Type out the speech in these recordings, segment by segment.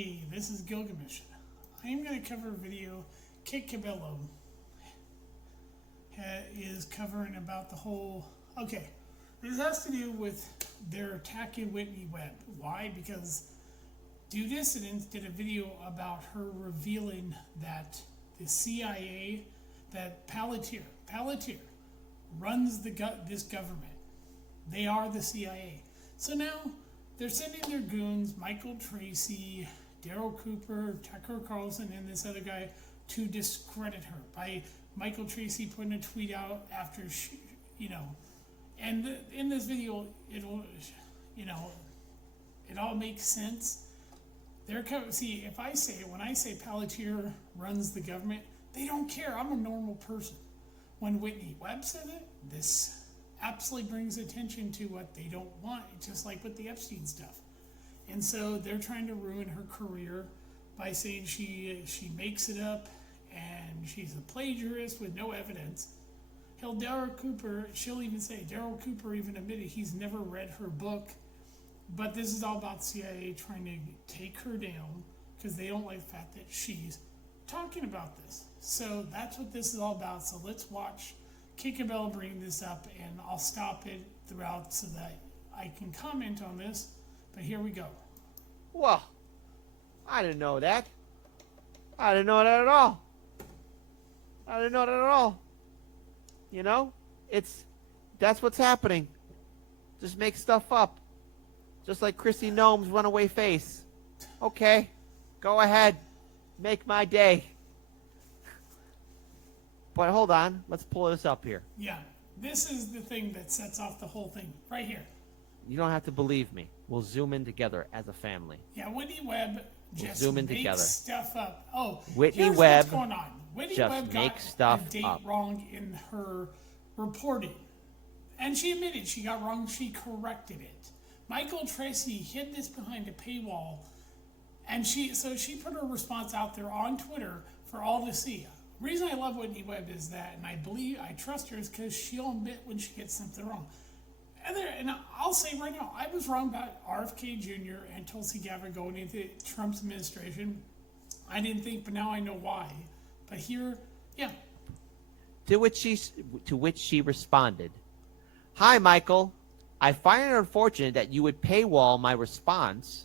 Hey, this is Gilgamesh. I am going to cover a video Kit Cabello is covering about the whole... Okay, this has to do with their attack in Whitney Webb. Why? Because Due Dissidents did a video about her revealing that the CIA, that Palantir runs this government. They are the CIA. So now they're sending their goons, Michael Tracy, Daryl Cooper, Tucker Carlson, and this other guy to discredit her by Michael Tracy putting a tweet out after she, and in this video, it'll, it all makes sense. See, when I say Palantir runs the government, they don't care. I'm a normal person. When Whitney Webb said it, this absolutely brings attention to what they don't want, just like with the Epstein stuff. And so they're trying to ruin her career by saying she makes it up and she's a plagiarist with no evidence. Daryl Cooper, she'll even say, Daryl Cooper even admitted he's never read her book. But this is all about CIA trying to take her down because they don't like the fact that she's talking about this. So that's what this is all about. So let's watch Kit Cabello bring this up, and I'll stop it throughout so that I can comment on this. But here we go. Well, I didn't know that. I didn't know that at all. I didn't know that at all. That's what's happening. Just make stuff up. Just like Chrissy Gnome's runaway face. Okay, go ahead. Make my day. But hold on. Let's pull this up here. Yeah, this is the thing that sets off the whole thing. Right here. You don't have to believe me. We'll zoom in together as a family. Yeah, Whitney Webb just zoom in makes together. Stuff up. Oh, Whitney here's Webb what's going on. Whitney just Webb makes got stuff a date up. wrong in her reporting. And she admitted she got wrong. She corrected it. Michael Tracy hid this behind a paywall. And she put her response out there on Twitter for all to see. The reason I love Whitney Webb is that, and I trust her, is because she'll admit when she gets something wrong. And I'll say right now, I was wrong about RFK Jr. and Tulsi Gabbard going into Trump's administration. I didn't think, but now I know why. But here, yeah. To which she responded, "Hi, Michael. I find it unfortunate that you would paywall my response.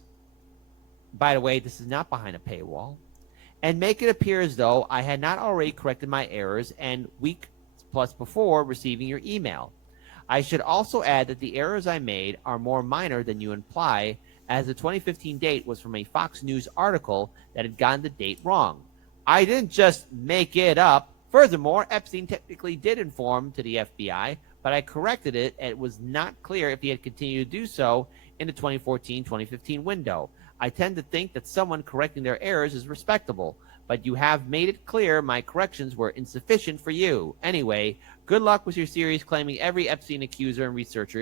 By the way, this is not behind a paywall. And make it appear as though I had not already corrected my errors and week plus before receiving your email. I should also add that the errors I made are more minor than you imply, as the 2015 date was from a Fox News article that had gotten the date wrong. I didn't just make it up. Furthermore, Epstein technically did inform to the FBI, but I corrected it, and it was not clear if he had continued to do so in the 2014-2015 window. I tend to think that someone correcting their errors is respectable, but you have made it clear my corrections were insufficient for you. Anyway, good luck with your series claiming every Epstein accuser and researcher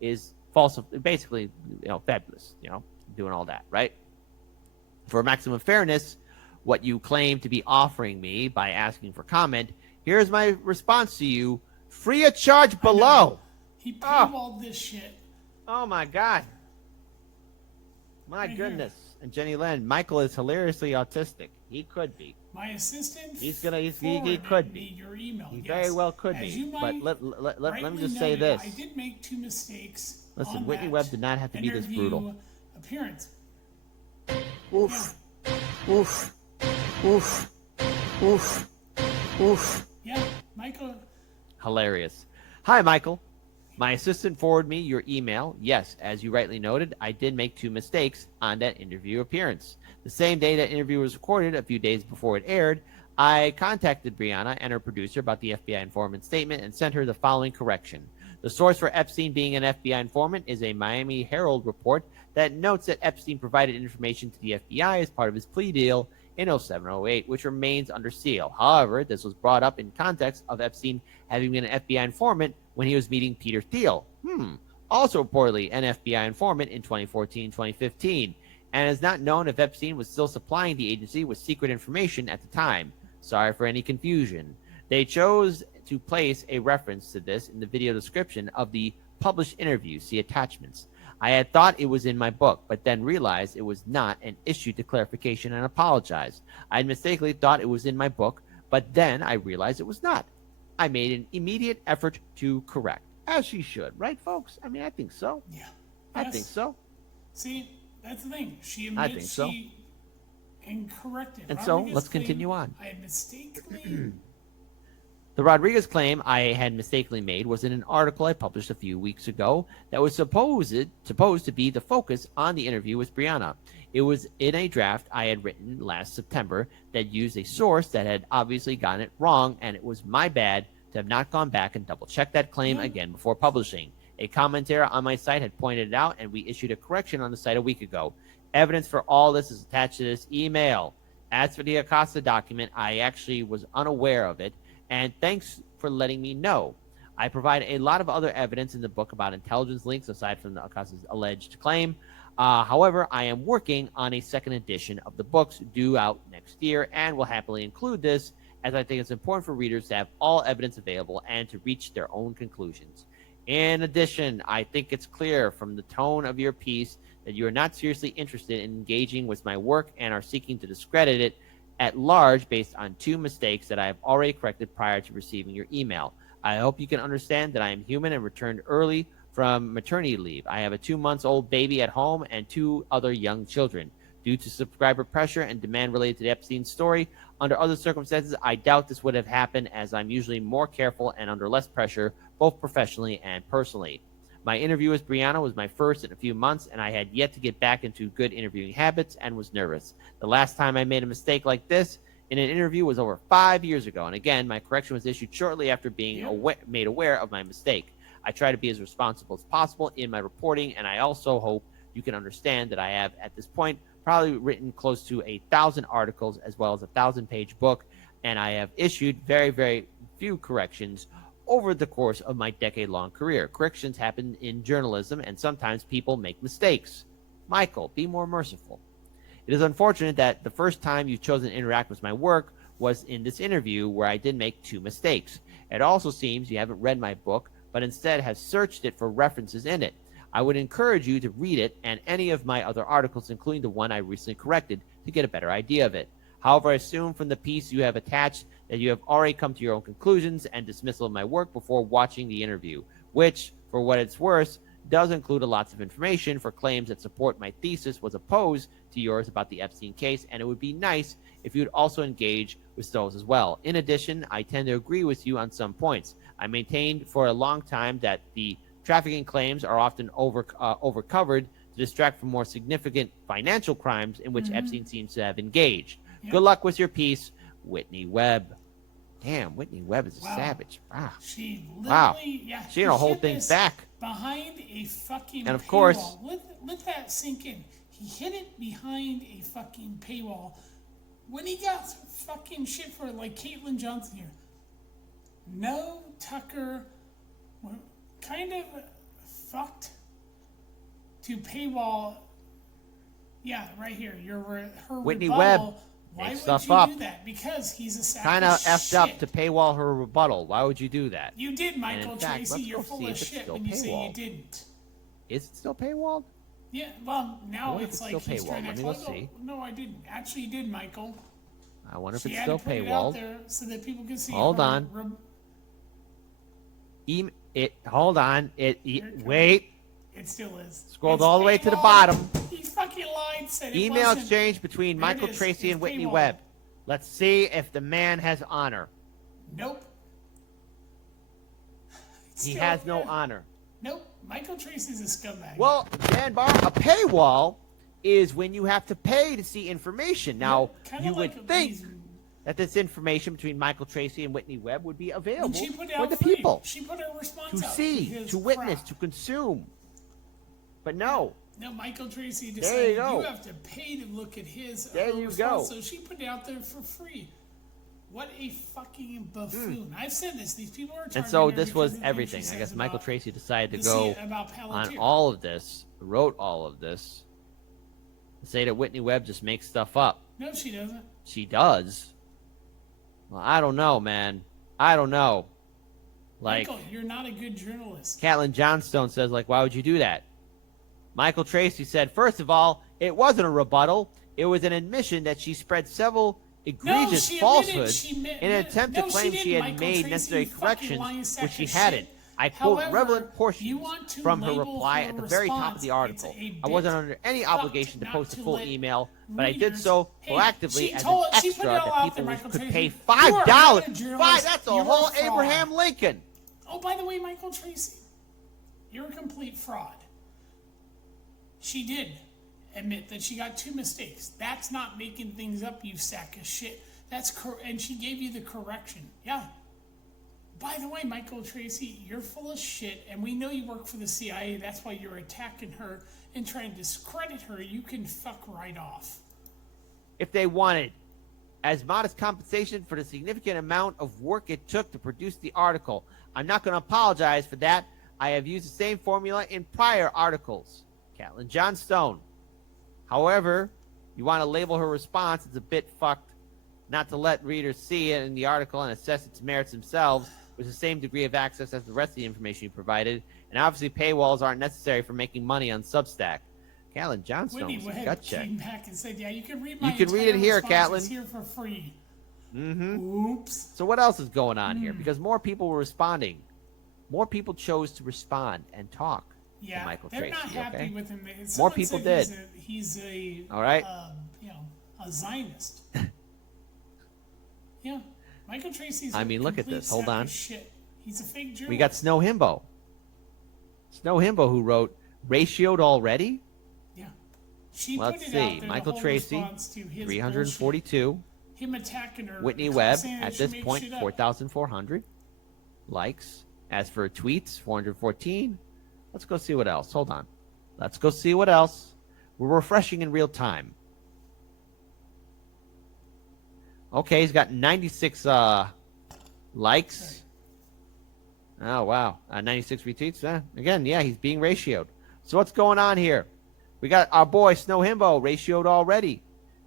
is false, basically, fabulous, doing all that, right? For maximum fairness, what you claim to be offering me by asking for comment, here's my response to you, free of charge below." He paywalled this shit. Oh my God. My Right goodness. Here. And Jenny Lynn, Michael is hilariously autistic. He could be. My assistant he could be. Your email. He very well could As be. But let me just say this. I did make 2 mistakes. Listen, Whitney Webb did not have to be this brutal. Appearance. Oof. Yeah. Oof. Oof. Oof. Oof. Yeah, Michael. Hilarious. Hi, Michael. My assistant forwarded me your email. Yes, as you rightly noted, I did make 2 mistakes on that interview appearance. The same day that interview was recorded, a few days before it aired, I contacted Brianna and her producer about the FBI informant statement and sent her the following correction. The source for Epstein being an FBI informant is a Miami Herald report that notes that Epstein provided information to the FBI as part of his plea deal in 07-08, which remains under seal. However, this was brought up in context of Epstein having been an FBI informant when he was meeting Peter Thiel, also reportedly an FBI informant in 2014-2015, and is not known if Epstein was still supplying the agency with secret information at the time. Sorry for any confusion. They chose to place a reference to this in the video description of the published interview. See attachments. I had thought it was in my book, but then realized it was not and issued the clarification and apologized. I had mistakenly thought it was in my book, but then I realized it was not. I made an immediate effort to correct, as she should, right, folks? I mean, I think so. Yeah. I think so. See, that's the thing. She admits I think so. she incorrected. And so, Rodriguez let's claimed, continue on. I had mistakenly. The Rodriguez claim I had mistakenly made was in an article I published a few weeks ago that was supposed to be the focus on the interview with Brianna. It was in a draft I had written last September that used a source that had obviously gotten it wrong, and it was my bad to have not gone back and double-checked that claim again before publishing. A commentator on my site had pointed it out, and we issued a correction on the site a week ago. Evidence for all this is attached to this email. As for the Acosta document, I actually was unaware of it, and thanks for letting me know. I provide a lot of other evidence in the book about intelligence links aside from the Acosta's alleged claim. However, I am working on a second edition of the books due out next year and will happily include this, as I think it's important for readers to have all evidence available and to reach their own conclusions. In addition, I think it's clear from the tone of your piece that you are not seriously interested in engaging with my work and are seeking to discredit it at large based on 2 mistakes that I have already corrected prior to receiving your email. I hope you can understand that I am human and returned early from maternity leave. I have a 2-month-old baby at home and 2 other young children. Due to subscriber pressure and demand related to the Epstein story, under other circumstances, I doubt this would have happened, as I'm usually more careful and under less pressure, both professionally and personally. My interview with Brianna was my first in a few months, and I had yet to get back into good interviewing habits and was nervous. The last time I made a mistake like this in an interview was over 5 years ago, and again, my correction was issued shortly after being made aware of my mistake. I try to be as responsible as possible in my reporting, and I also hope you can understand that I have, at this point, probably written close to 1,000 articles as well as a 1,000-page book, and I have issued very, very few corrections over the course of my decade-long career. Corrections happen in journalism, and sometimes people make mistakes. Michael, be more merciful. It is unfortunate that the first time you've chosen to interact with my work was in this interview where I did make 2 mistakes. It also seems you haven't read my book, but instead have searched it for references in it. I would encourage you to read it and any of my other articles, including the one I recently corrected, to get a better idea of it. However, I assume from the piece you have attached that you have already come to your own conclusions and dismissal of my work before watching the interview, which, for what it's worth, does include lots of information for claims that support my thesis was opposed to yours about the Epstein case, and it would be nice if you would also engage with those as well. In addition, I tend to agree with you on some points. I maintained for a long time that the trafficking claims are often overcovered to distract from more significant financial crimes in which Epstein seems to have engaged. Yep. Good luck with your piece, Whitney Webb. Damn, Whitney Webb is a savage. Wow. She literally, she gonna hold things back. Behind a fucking and of paywall. course, let that sink in. He hid it behind a fucking paywall. When he got fucking shit for it, like Caitlin Johnson here. No, Tucker, kind of fucked to paywall. Yeah, right here. Her Whitney rebuttal. Webb. Why would stuff you up. do that? Because he's a sack Kind of of effed shit. up to paywall her rebuttal. Why would you do that? You did, Michael fact, Tracy. let's You're go full see of if it's shit still when you say you paywalled. didn't. Is it still paywalled? Yeah, well, now What if it's it's like still he's trying paywalled? to Let me go see. No, I didn't. Actually, you did, Michael. I wonder if She it's had still to put it out paywalled. there so that people can see. Hold her on. Hold on. Wait. It still is. Scrolled It's all the way to the paywalled. bottom. He fucking lied. Said it Email wasn't. exchange between There it Michael is. Tracy It's and Whitney paywalled. Webb. Let's see if the man has honor. Nope. It's He still has no there. honor. Nope. Michael Tracy's a scumbag. Well, Dan Barr, a paywall is when you have to pay to see information. Now, Kinda you like would think these- that this information between Michael Tracy and Whitney Webb would be when available she put it for out the free, people she put her response to out see, because to witness, crap. to consume. But no. No, Michael Tracy There you decided go. you have to pay to look at his There you response, go. so she put it out there for free. What a fucking buffoon. I've said this. These people are And so targeting her this because was of the things everything. she I guess says Michael about Tracy decided to the go about on Palantir. all of this, wrote all of this, say that Whitney Webb just makes stuff up. No, she doesn't. She does. Well, I don't know, man. I don't know. Like, Michael, you're not a good journalist. Caitlin Johnstone says, like, why would you do that? Michael Tracy said, first of all, it wasn't a rebuttal. It was an admission that she spread several egregious falsehoods in an attempt to claim she had made necessary corrections, which she hadn't. I quote relevant portions from her reply at the very top of the article. I wasn't under any obligation to post a full email, but I did so proactively as an extra that people could pay $5. That's a whole Abraham Lincoln. Oh, by the way, Michael Tracy, you're a complete fraud. She did admit that she got 2 mistakes. That's not making things up, you sack of shit. And she gave you the correction. Yeah. By the way, Michael Tracy, you're full of shit, and we know you work for the CIA. That's why you're attacking her and trying to discredit her. You can fuck right off. If they wanted as modest compensation for the significant amount of work it took to produce the article, I'm not going to apologize for that. I have used the same formula in prior articles. Catelyn Johnstone. However, you want to label her response, it's a bit fucked not to let readers see it in the article and assess its merits themselves with the same degree of access as the rest of the information you provided. And obviously, paywalls aren't necessary for making money on Substack. Catelyn Johnstone Whitney was a Webb gut check. came back and said, yeah, you can read my You can read it here, Catelyn. It's here for free. Mm-hmm. Oops. So what else is going on here? Because more people were responding. More people chose to respond and talk to Michael they're Tracy. Not happy with him. More people did. He's a all right. A Zionist. Yeah, Michael Tracy's. I mean, look at this. Hold on. Shit. He's a fake journalist. We got Snow Himbo. Snow Himbo, who wrote "Ratioed Already." Yeah. She Let's put it see. out there, Michael the Tracy, 342. Bullshit. Him attacking her. Whitney Webb, at this point, 4,400 likes. As for tweets, 414. Let's go see what else. Hold on. Let's go see what else. We're refreshing in real time. Okay, he's got 96 likes. Oh, wow. 96 retweets. Again, yeah, he's being ratioed. So what's going on here? We got our boy Snow Himbo ratioed already.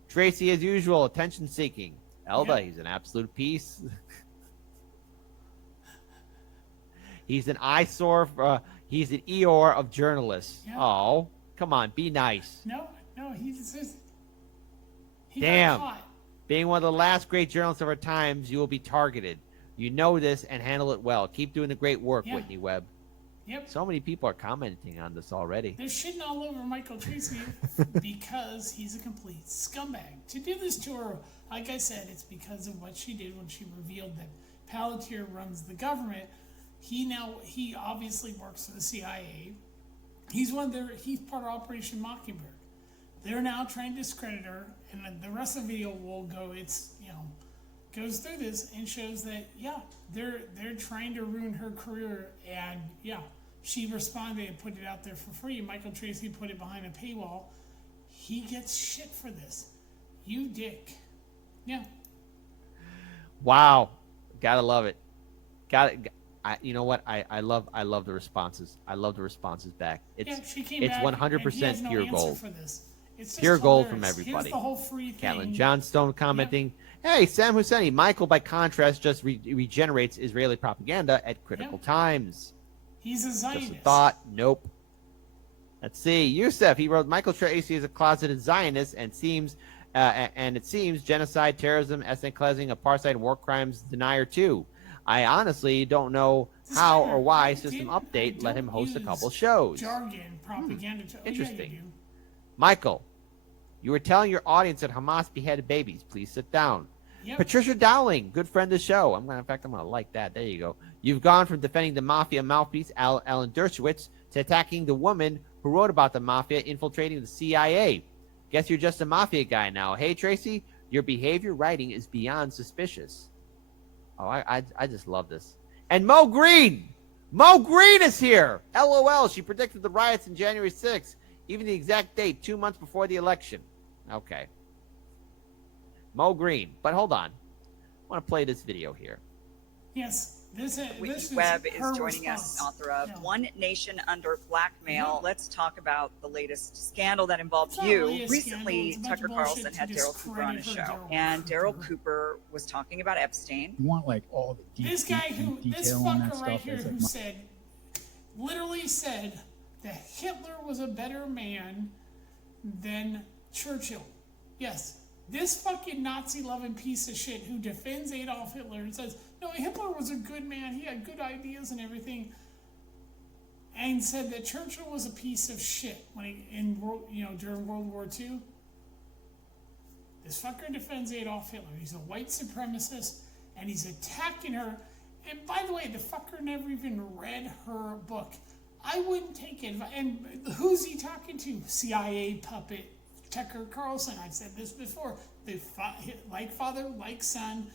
Tracy, as usual, attention-seeking. Elda, he's an absolute piece. He's an eyesore. He's an Eeyore of journalists. Yeah. Oh, come on, be nice. No, he's damn. Got caught. Being one of the last great journalists of our times, you will be targeted. You know this and handle it well. Keep doing the great work, Whitney Webb. Yep. So many people are commenting on this already. They're shitting all over Michael Tracy because he's a complete scumbag. To do this to her, like I said, it's because of what she did when she revealed that Palantir runs the government. He obviously works for the CIA. He's part of Operation Mockingbird. They're now trying to discredit her, and the rest of the video will go. Goes through this and shows that they're trying to ruin her career, and she responded and put it out there for free. Michael Tracy put it behind a paywall. He gets shit for this. You dick. Yeah. Wow, gotta love it. You know what? I love the responses. I love the responses back. It's 100% pure gold. It's pure gold from hilarious. everybody. Here's the whole free thing. Catelyn Johnstone commenting, hey, Sam Husseini, Michael, by contrast, just regenerates Israeli propaganda at critical times. He's a Zionist. Just a thought. Nope. Let's see. Youssef, he wrote, Michael Tracy is a closeted Zionist and it seems genocide, terrorism, ethnic cleansing, apartheid, and war crimes denier too. I honestly don't know how or why System Update let him host a couple shows. Jargon, propaganda. Interesting. Michael, you were telling your audience that Hamas beheaded babies. Please sit down. Yep. Patricia Dowling, good friend of the show. I'm going to like that. There you go. You've gone from defending the mafia mouthpiece, Alan Dershowitz, to attacking the woman who wrote about the mafia infiltrating the CIA. Guess you're just a mafia guy now. Hey, Tracy, your behavior writing is beyond suspicious. Oh, I just love this. And Mo Green is here. LOL, she predicted the riots on January 6th. Even the exact date, 2 months before the election. Okay. Mo Green. But hold on. I want to play this video here. Yes. Whitney Webb is joining us, author of One Nation Under Blackmail. Let's talk about the latest scandal that involved you. Recently, Tucker Carlson had Daryl Cooper on his show. And Daryl Cooper was talking about Epstein. You want all the this fucker right here who literally said that Hitler was a better man than Churchill. Yes, this fucking Nazi-loving piece of shit who defends Adolf Hitler and says, no, Hitler was a good man, he had good ideas and everything, and said that Churchill was a piece of shit during World War II. This fucker defends Adolf Hitler. He's a white supremacist, and he's attacking her. And by the way, the fucker never even read her book. I wouldn't take it. And who's he talking to? CIA puppet Tucker Carlson. I've said this before. Like father, like son.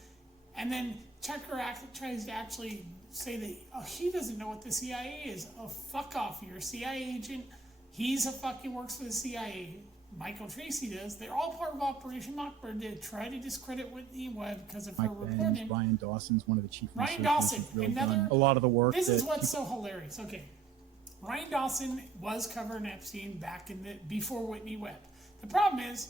And then Tucker tries to actually say that he doesn't know what the CIA is. Oh, fuck off. You're a CIA agent. He's works for the CIA. Michael Tracy does. They're all part of Operation Mockingbird to try to discredit Whitney Webb because of her reporting. Ryan Dawson's one of the chief Ryan researchers. Dawson, Really done a lot of the work. This is what's so hilarious. Okay, Ryan Dawson was covering Epstein back before Whitney Webb. The problem is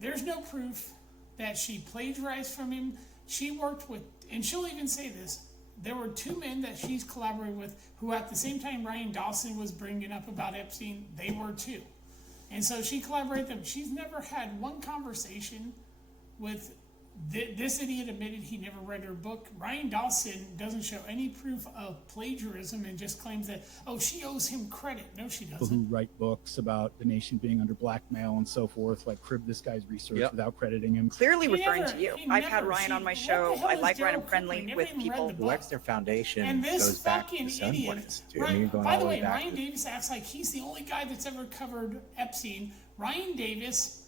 there's no proof that she plagiarized from him. She worked with, and she'll even say this, there were two men that she's collaborated with who at the same time Ryan Dawson was bringing up about Epstein, they were too. And so she collaborated with them. She's never had one conversation with this idiot. Admitted he never read her book. Ryan Dawson doesn't show any proof of plagiarism and just claims that, she owes him credit. No, she doesn't. People who write books about the nation being under blackmail and so forth, like crib this guy's research without crediting him. Clearly referring to you. I've had Ryan on my show. I like Ryan. I'm friendly with people. The Wexner Foundation and this goes back to fucking the idiot. By the way, Ryan Davis acts like he's the only guy that's ever covered Epstein. Ryan Davis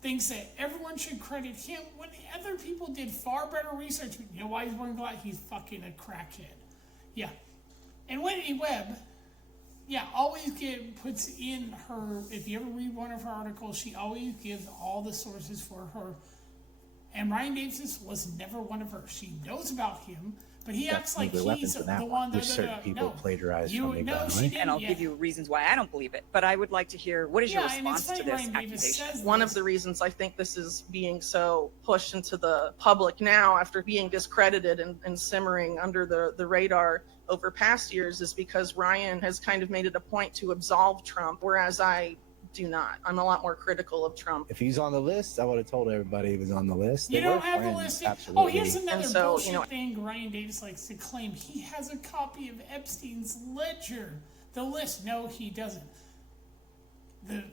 thinks that everyone should credit him when other people did far better research. You know why he's wearing glasses? He's fucking a crackhead. Yeah. And Whitney Webb, always puts in her, if you ever read one of her articles, she always gives all the sources for her. And Ryan Davis was never one of hers. She knows about him, but he acts like he's the one that certain people plagiarize from me. And I'll give you reasons why I don't believe it. But I would like to hear, what is your response to this accusation? One of the reasons I think this is being so pushed into the public now after being discredited and simmering under the radar over past years is because Ryan has kind of made it a point to absolve Trump, whereas I do not. I'm a lot more critical of Trump. If he's on the list, I would have told everybody he was on the list. You don't have the list. Absolutely. Oh, here's another bullshit thing Ryan Davis likes to claim. He has a copy of Epstein's ledger. The list. No, he doesn't.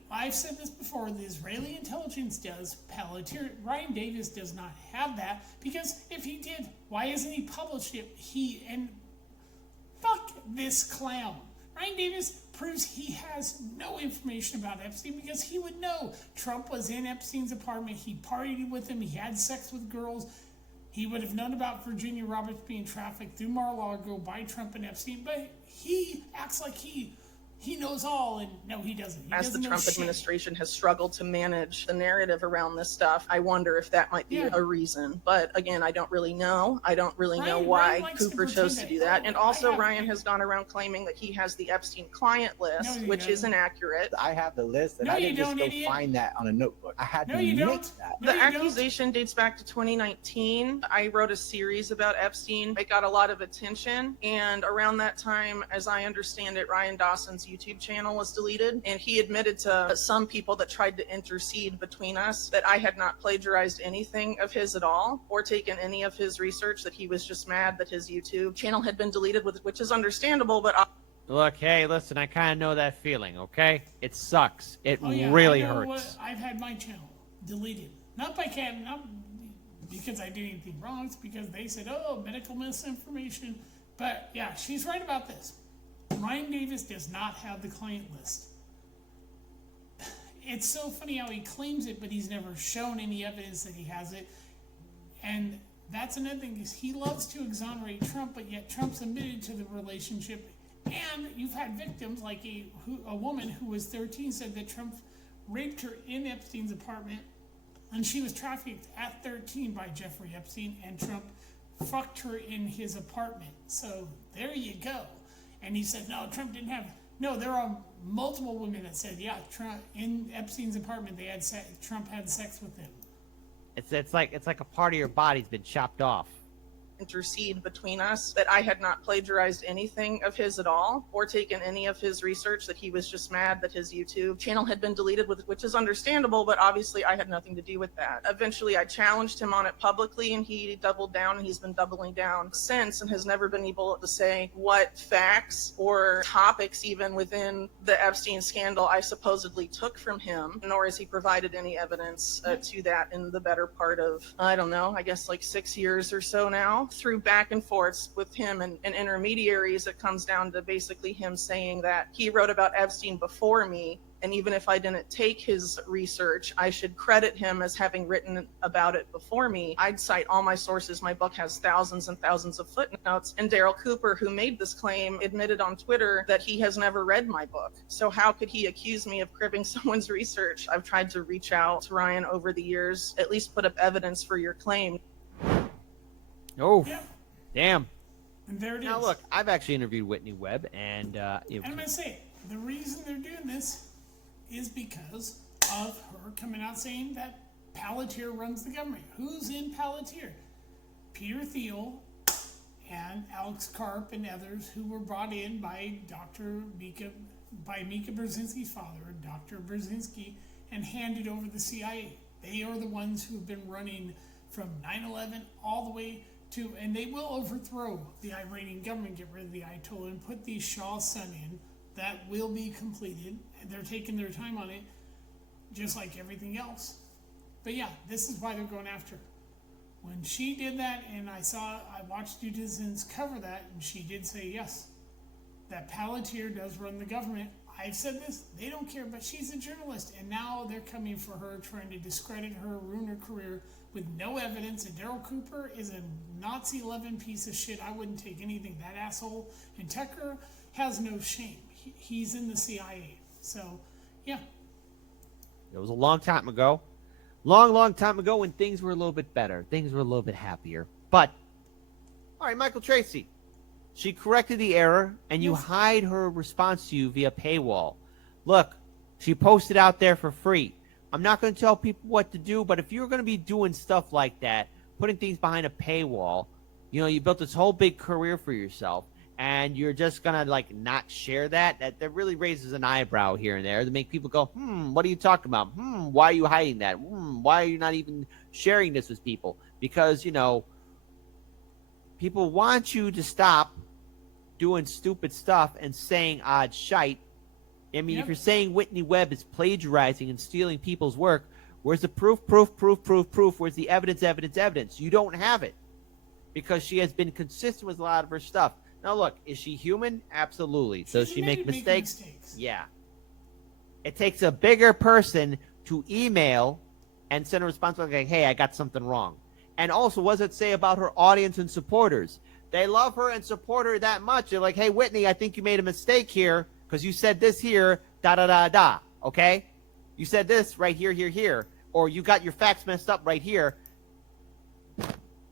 I've said this before. The Israeli intelligence does. Palantir. Ryan Davis does not have that because if he did, why hasn't he published it? Fuck this clown. Ryan Davis proves he has no information about Epstein because he would know. Trump was in Epstein's apartment. He partied with him. He had sex with girls. He would have known about Virginia Roberts being trafficked through Mar-a-Lago by Trump and Epstein, but he acts like he knows all, and no, he doesn't. As the Trump administration has struggled to manage the narrative around this stuff, I wonder if that might be a reason. But again, I don't really know. I don't really know why Cooper chose to do that. And also, Ryan has gone around claiming that he has the Epstein client list, which is inaccurate. I have the list, and I didn't just go find that on a notebook. I had to make that. The accusation dates back to 2019. I wrote a series about Epstein. It got a lot of attention. And around that time, as I understand it, Ryan Dawson's YouTube channel was deleted, and he admitted to some people that tried to intercede between us that I had not plagiarized anything of his at all or taken any of his research, that he was just mad that his YouTube channel had been deleted, which is understandable, but look, hey, listen, I kind of know that feeling, okay? It sucks. It really hurts. I've had my channel deleted. Not by not because I did anything wrong. It's because they said, medical misinformation. But yeah, she's right about this. Ryan Davis does not have the client list. It's so funny how he claims it, but he's never shown any evidence that he has it. And that's another thing, is he loves to exonerate Trump, but yet Trump's admitted to the relationship. And you've had victims like a woman who was 13 said that Trump raped her in Epstein's apartment, and she was trafficked at 13 by Jeffrey Epstein, and Trump fucked her in his apartment. So there you go. And he said, no, Trump didn't have. No, there are multiple women that said, yeah, Trump in Epstein's apartment, they had Trump had sex with them. It's like a part of your body's been chopped off. intercede between us, that I had not plagiarized anything of his at all or taken any of his research, that he was just mad that his YouTube channel had been deleted, which is understandable, but obviously I had nothing to do with that. Eventually I challenged him on it publicly and he doubled down, and he's been doubling down since and has never been able to say what facts or topics even within the Epstein scandal I supposedly took from him, nor has he provided any evidence to that in the better part of, I don't know, I guess like 6 years or so now. Through back and forths with him and intermediaries, it comes down to basically him saying that he wrote about Epstein before me, and even if I didn't take his research, I should credit him as having written about it before me. I'd cite all my sources. My book has thousands and thousands of footnotes. And Daryl Cooper, who made this claim, admitted on Twitter that he has never read my book. So how could he accuse me of cribbing someone's research? I've tried to reach out to Ryan over the years, at least put up evidence for your claim. Oh, Yeah. damn. And there it is. Now, look, I've actually interviewed Whitney Webb, and I'm going to say, the reason they're doing this is because of her coming out saying that Palantir runs the government. Who's in Palantir? Peter Thiel and Alex Karp and others who were brought in by Mika Brzezinski's father, Dr. Brzezinski, and handed over the CIA. They are the ones who have been running from 9/11 all the way to, and they will overthrow the Iranian government, get rid of the Ayatollah, and put the Shah's son in. That will be completed, and they're taking their time on it, just like everything else. But yeah, this is why they're going after her. When she did that, and I watched Citizens cover that, and she did say yes, that Palantir does run the government. I've said this, they don't care, but she's a journalist, and now they're coming for her, trying to discredit her, ruin her career with no evidence. And Daryl Cooper is a Nazi-loving piece of shit. I wouldn't take anything that asshole. And Tucker has no shame. He's in the CIA. So, yeah. it was a long time ago. Long time ago when things were a little bit better. Things were a little bit happier. But, all right, Michael Tracy. She corrected the error, and you hide her response to you via paywall. Look, she posted out there for free. I'm not going to tell people what to do, but if you're going to be doing stuff like that, putting things behind a paywall, you built this whole big career for yourself, and you're just going to, not share that really raises an eyebrow here and there to make people go, what are you talking about? Why are you hiding that? Why are you not even sharing this with people? Because, people want you to stop doing stupid stuff and saying odd shite. I mean, if you're saying Whitney Webb is plagiarizing and stealing people's work, where's the proof? Where's the evidence? You don't have it because she has been consistent with a lot of her stuff. Now, look, is she human? Absolutely. Does she make mistakes? Yeah. It takes a bigger person to email and send a response like, hey, I got something wrong. And also, what does it say about her audience and supporters? They love her and support her that much. They're like, hey, Whitney, I think you made a mistake here because you said this here, da-da-da-da, okay? You said this right here, or you got your facts messed up right here.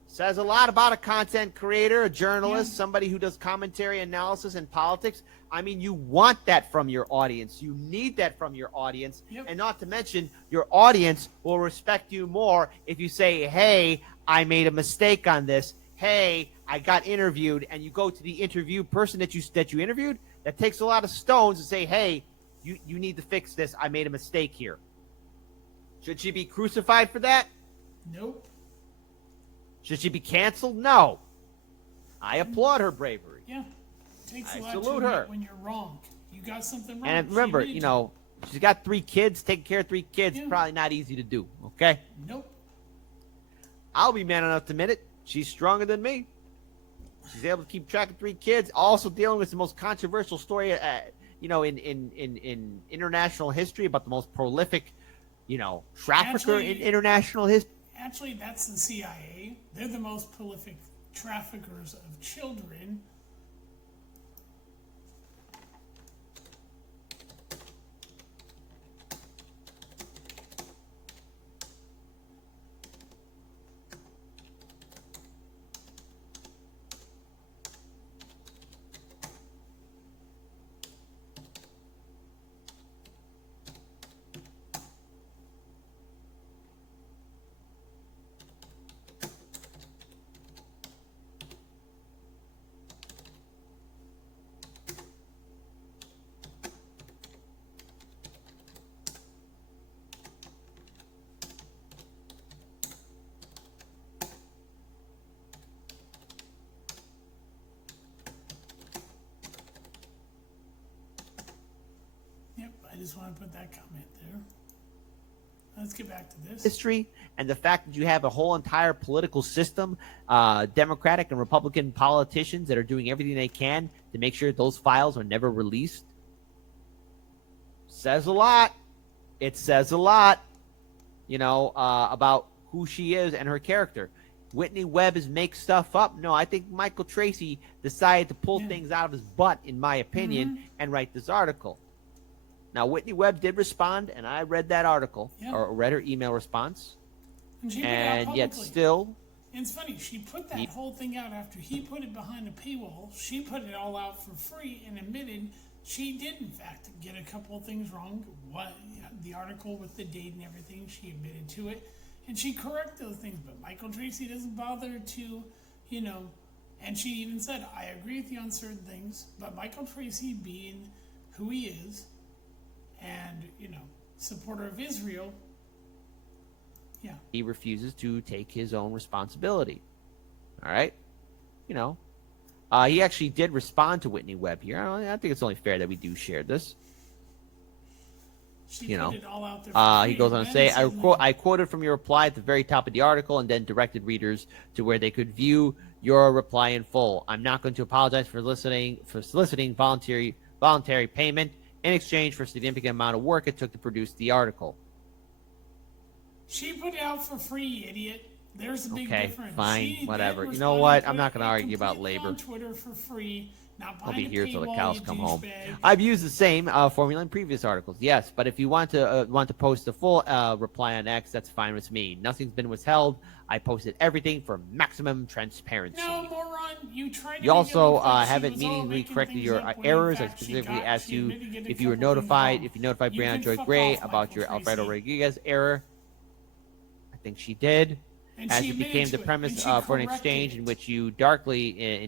Says a lot about a content creator, a journalist, somebody who does commentary, analysis, and politics. I mean, you want that from your audience. You need that from your audience. And not to mention, your audience will respect you more if you say, hey, I made a mistake on this. Hey, I got interviewed, and you go to the interview person that you interviewed. That takes a lot of stones to say, hey, you need to fix this. I made a mistake here. Should she be crucified for that? Nope. Should she be canceled? No. I applaud her bravery. Yeah. It takes a lot salute to her. admit when you're wrong. You got something wrong. And remember, she's got 3 kids. Taking care of 3 kids is probably not easy to do, okay? Nope. I'll be man enough to admit it. She's stronger than me. She's able to keep track of 3 kids. Also dealing with the most controversial story, in international history about the most prolific, trafficker in international history. Actually, that's the CIA. They're the most prolific traffickers of children. just want to put that comment there. Let's get back to this. History and the fact that you have a whole entire political system, Democratic and Republican politicians that are doing everything they can to make sure those files are never released, says a lot. It says a lot, about who she is and her character. Whitney Webb is make stuff up. No, I think Michael Tracy decided to pull things out of his butt, in my opinion, and write this article. Now, Whitney Webb did respond, and I read that article, or read her email response, and yet still... And it's funny, she put that whole thing out after he put it behind a paywall. She put it all out for free and admitted she did, in fact, get a couple of things wrong. The article with the date and everything, she admitted to it. And she corrected those things, but Michael Tracy doesn't bother to, and she even said, I agree with you on certain things, but Michael Tracy being who he is, and, supporter of Israel, he refuses to take his own responsibility. All right? He actually did respond to Whitney Webb here. I think it's only fair that we do share this. Put it all out there he goes on to say, I quoted from your reply at the very top of the article and then directed readers to where they could view your reply in full. I'm not going to apologize for soliciting voluntary payment in exchange for a significant amount of work it took to produce the article. She put it out for free, idiot. There's a big difference. Fine, whatever. You know what? I'm not going to argue about labor. On Twitter for free. I'll be here till the cows come home. I've used the same formula in previous articles, yes. But if you want to post a full reply on X, that's fine with me. Nothing's been withheld. I posted everything for maximum transparency. No, moron. You also haven't meaningfully corrected your errors. I specifically asked you if you notified Brianna Joy Gray about your Alfredo Rodriguez error. I think she did. As it became the premise for an exchange in which you darkly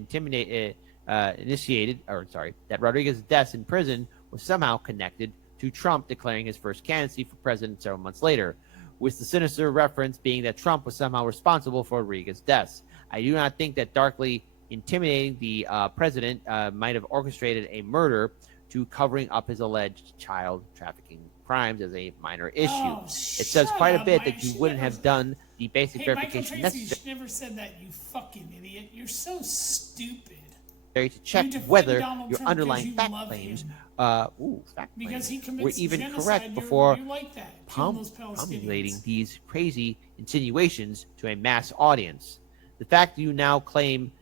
initiated that Rodriguez's death in prison was somehow connected to Trump declaring his first candidacy for president several months later, with the sinister reference being that Trump was somehow responsible for Rodriguez's death. I do not think that darkly intimidating the president might have orchestrated a murder to covering up his alleged child trafficking crimes as a minor issue. It says quite a bit that you wouldn't have done the basic verification necessary. You never said that, you fucking idiot. You're so stupid. To check whether your underlying fact claims were even correct before promulgating these crazy insinuations to a mass audience. The fact that you now claim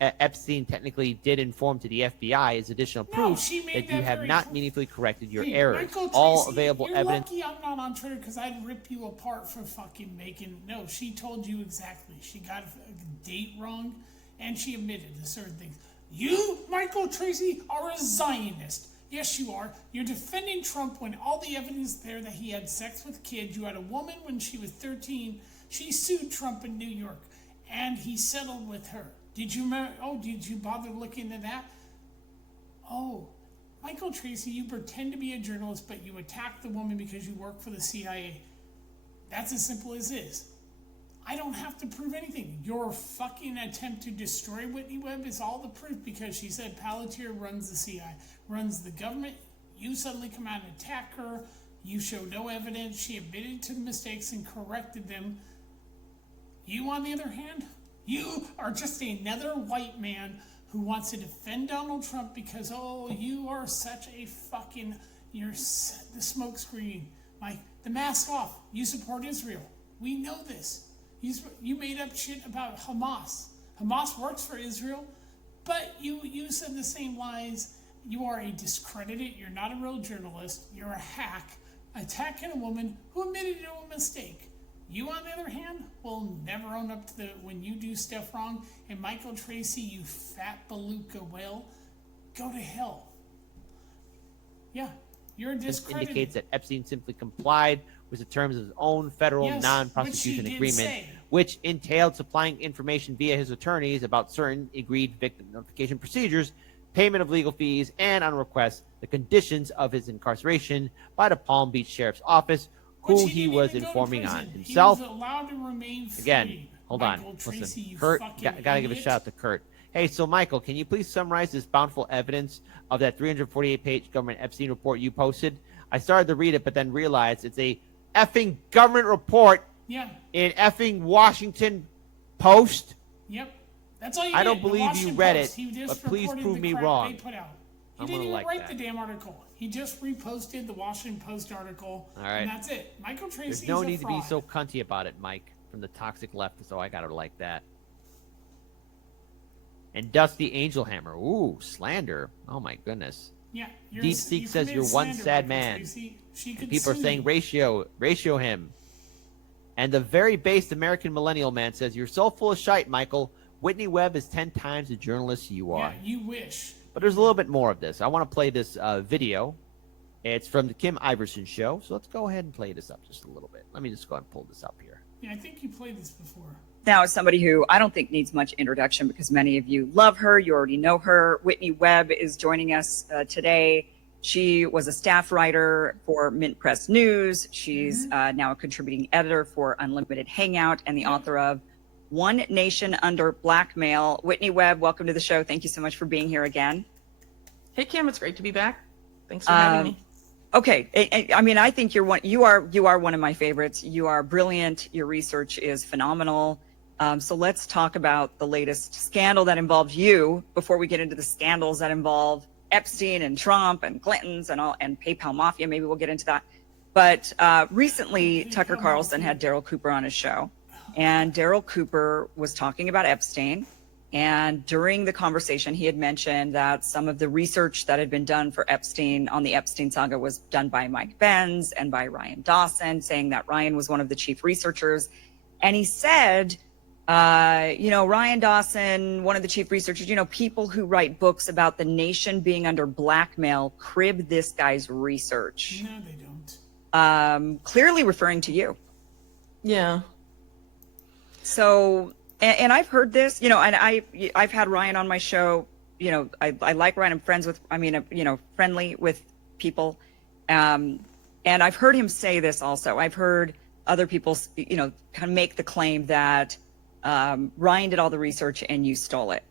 Epstein technically did inform to the FBI is additional proof that you have not meaningfully corrected your errors. All available evidence. You're lucky I'm not on Twitter because I'd rip you apart for fucking making. No, she told you exactly. She got a date wrong, and she admitted to certain things. You, Michael Tracy, are a Zionist. Yes, you are. You're defending Trump when all the evidence there that he had sex with kids. You had a woman when she was 13. She sued Trump in New York, and he settled with her. Did you remember? Oh, did you bother looking at that? Oh, Michael Tracy, you pretend to be a journalist, but you attack the woman because you work for the CIA. That's as simple as this. I don't have to prove anything. Your fucking attempt to destroy Whitney Webb is all the proof because she said Palantir runs the CIA, runs the government. You suddenly come out and attack her. You show no evidence. She admitted to the mistakes and corrected them. You, on the other hand, you are just another white man who wants to defend Donald Trump because, you are such a fucking, you're the smoke screen. The mask off. You support Israel. We know this. You made up shit about Hamas. Hamas works for Israel, but you said the same lies. You are a discredited. You're not a real journalist. You're a hack attacking a woman who admitted to a mistake. You, on the other hand, will never own up to when you do stuff wrong. And Michael Tracy, you fat beluga whale, go to hell. Yeah, you're discredited. This indicates that Epstein simply complied with the terms of his own federal non-prosecution agreement, which entailed supplying information via his attorneys about certain agreed victim notification procedures, payment of legal fees, and on request, the conditions of his incarceration by the Palm Beach Sheriff's Office, who he was informing on himself. He was allowed to remain free. Again, hold on. Listen, Kurt, gotta give a shout out to Kurt. Hey, so Michael, can you please summarize this bountiful evidence of that 348-page government Epstein report you posted? I started to read it, but then realized it's a effing government report Yeah. in effing Washington Post. Yep. That's all you I did. don't The believe you Washington read Post. it, He just but please reported prove the me crap wrong. They put out. He I'm didn't gonna even like write that. the damn article. He just reposted the Washington Post article. All right. And that's it. Michael Tracy's There's no a need to be fraud. so cunty about it, Mike, from the toxic left, so I gotta like that. And Dusty Angelhammer. Ooh, slander. Oh my goodness. Yeah. Deep Seek says you're one sad man. She could People are sue saying you. ratio him. And the very based American millennial man says, you're so full of shite, Michael. Whitney Webb is 10 times the journalist you are. Yeah, you wish. But there's a little bit more of this. I want to play this video. It's from the Kim Iverson show. So let's go ahead and play this up just a little bit. Let me just go ahead and pull this up here. Yeah, I think you played this before. Now, as somebody who I don't think needs much introduction because many of you love her, you already know her, Whitney Webb is joining us today. She was a staff writer for Mint Press News. She's now a contributing editor for Unlimited Hangout and the author of One Nation Under Blackmail. Whitney Webb, welcome to the show. Thank you so much for being here again. Hey, Kim, it's great to be back. Thanks for having me. Okay, I mean, I think you are one of my favorites. You are brilliant. Your research is phenomenal. So let's talk about the latest scandal that involved you before we get into the scandals that involve Epstein and Trump and Clintons and PayPal Mafia. Maybe we'll get into that. But recently, Tucker Carlson had Daryl Cooper on his show, and Daryl Cooper was talking about Epstein. And during the conversation, he had mentioned that some of the research that had been done for Epstein on the Epstein saga was done by Mike Benz and by Ryan Dawson, saying that Ryan was one of the chief researchers. And he said, Ryan Dawson, one of the chief researchers, people who write books about the nation being under blackmail crib this guy's research. No, they don't. Clearly referring to you. Yeah. So, and I've heard this, and I've had Ryan on my show. I like Ryan. I'm friendly with people. And I've heard him say this also. I've heard other people, kind of make the claim that Ryan did all the research and you stole it.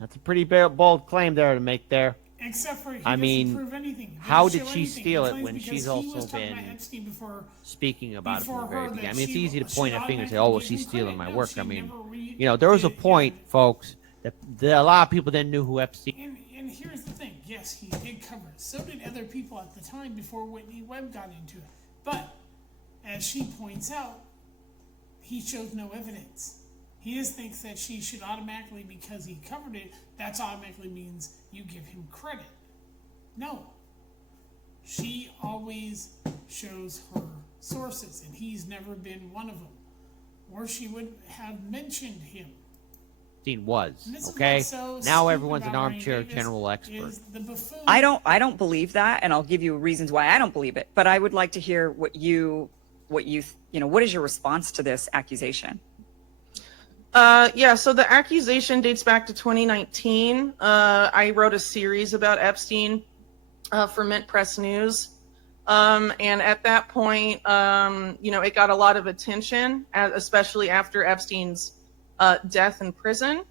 That's a pretty bold claim there to make there. Except for he doesn't prove anything. He how doesn't did show she anything. steal He it claims when because she's he also was talking been about Epstein before speaking about it from the before very her, beginning? I that mean, it's she easy to should point a finger and say, automatically "Oh, give she's him stealing credit." my No, work." she I mean, never there was a did point, folks, that a lot of people didn't know who Epstein. And here's the thing. Yes, he did cover it. So did other people at the time before Whitney Webb got into it. But as she points out, he shows no evidence. He just thinks that she should automatically, because he covered it, that's automatically means you give him credit. No. She always shows her sources, and he's never been one of them. Or she would have mentioned him. Epstein was, And this is okay? what's so Now stupid everyone's an about Ryan armchair Davis general expert. is the buffoon. I don't believe that, and I'll give you reasons why I don't believe it. But I would like to hear what is your response to this accusation? So the accusation dates back to 2019. I wrote a series about Epstein for Mint Press News. And at that point, it got a lot of attention, especially after Epstein's death in prison.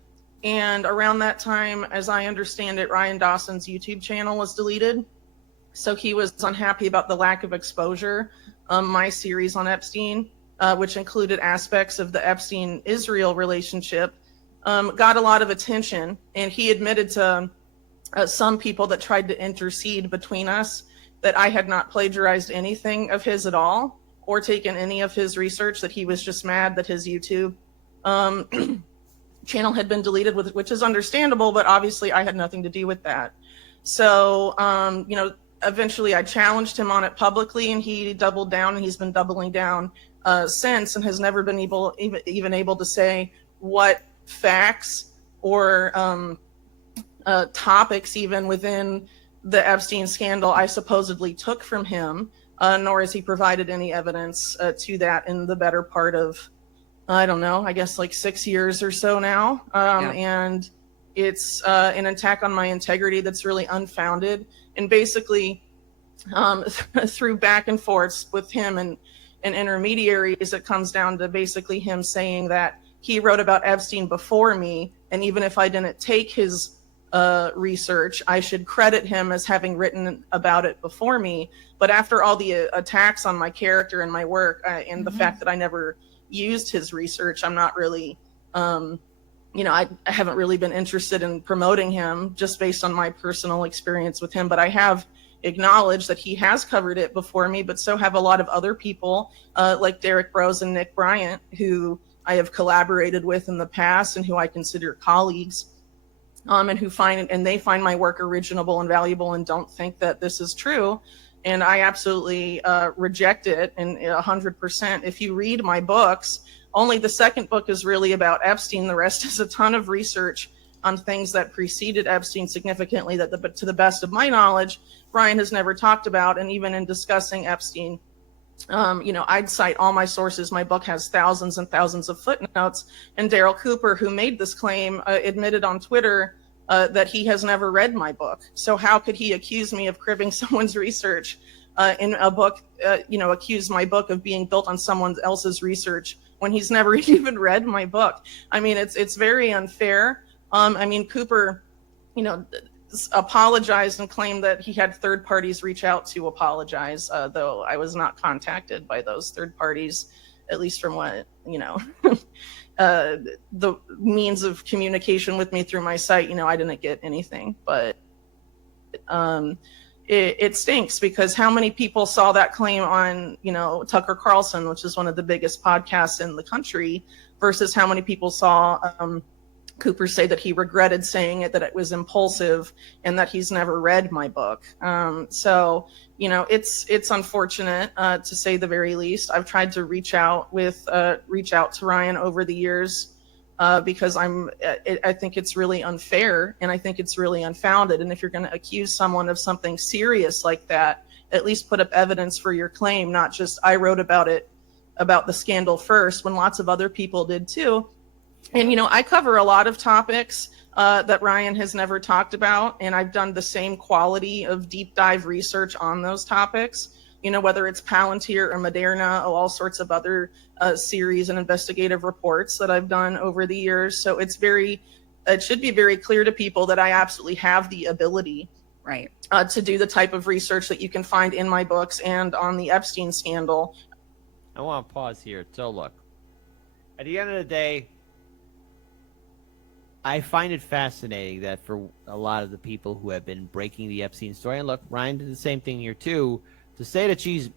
And around that time, as I understand it, Ryan Dawson's YouTube channel was deleted. So he was unhappy about the lack of exposure. My series on Epstein, which included aspects of the Epstein-Israel relationship, got a lot of attention. And he admitted to some people that tried to intercede between us that I had not plagiarized anything of his at all or taken any of his research, that he was just mad that his YouTube channel had been deleted, which is understandable, but obviously I had nothing to do with that. So, eventually I challenged him on it publicly, and he doubled down, and he's been doubling down since, and has never been even able to say what facts or topics even within the Epstein scandal I supposedly took from him, nor has he provided any evidence to that in the better part of, I don't know, I guess like 6 years or so now. And it's an attack on my integrity that's really unfounded. And basically, through back and forths with him and intermediaries, it comes down to basically him saying that he wrote about Epstein before me, and even if I didn't take his research, I should credit him as having written about it before me. But after all the attacks on my character and my work, and the fact that I never used his research, I'm not really, I haven't really been interested in promoting him just based on my personal experience with him. But I have acknowledged that he has covered it before me, but so have a lot of other people like Derek Brose and Nick Bryant, who I have collaborated with in the past and who I consider colleagues. And who they find my work original and valuable and don't think that this is true. And I absolutely reject it, and 100%. If you read my books, only the second book is really about Epstein. The rest is a ton of research on things that preceded Epstein significantly that, to the best of my knowledge, Brian has never talked about. And even in discussing Epstein, I'd cite all my sources. My book has thousands and thousands of footnotes. And Daryl Cooper, who made this claim, admitted on Twitter that he has never read my book. So how could he accuse me of cribbing someone's research in a book, accuse my book of being built on someone else's research when he's never even read my book? I mean, it's very unfair. Cooper, apologized and claimed that he had third parties reach out to apologize, though I was not contacted by those third parties, at least from what, the means of communication with me through my site. I didn't get anything, but it stinks, because how many people saw that claim on, Tucker Carlson, which is one of the biggest podcasts in the country, versus how many people saw Cooper say that he regretted saying it, that it was impulsive, and that he's never read my book. So, it's unfortunate, to say the very least. I've tried to reach out to Ryan over the years, because I think it's really unfair, and I think it's really unfounded. And if you're going to accuse someone of something serious like that, at least put up evidence for your claim, not just I wrote about the scandal first, when lots of other people did too. And, I cover a lot of topics that Ryan has never talked about, and I've done the same quality of deep dive research on those topics, whether it's Palantir or Moderna or all sorts of other series and investigative reports that I've done over the years. So it should be very clear to people that I absolutely have the ability to do the type of research that you can find in my books and on the Epstein scandal. I want to pause here. So look, at the end of the day, I find it fascinating that for a lot of the people who have been breaking the Epstein story, and look, Ryan did the same thing here too, to say that she's...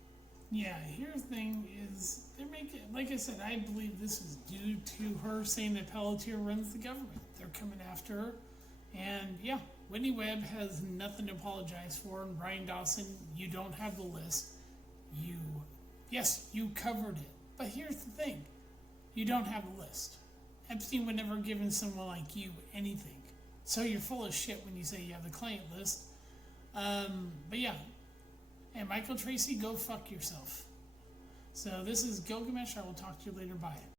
Yeah, here's the thing is, they're making, like I said, I believe this is due to her saying that Palantir runs the government. They're coming after her. And yeah, Whitney Webb has nothing to apologize for. And Brian Dawson, you don't have the list. Yes, you covered it. But here's the thing. You don't have the list. Epstein would never have given someone like you anything. So you're full of shit when you say you have the client list. But yeah. And Michael Tracy, go fuck yourself. So this is Gilgamesh. I will talk to you later. Bye.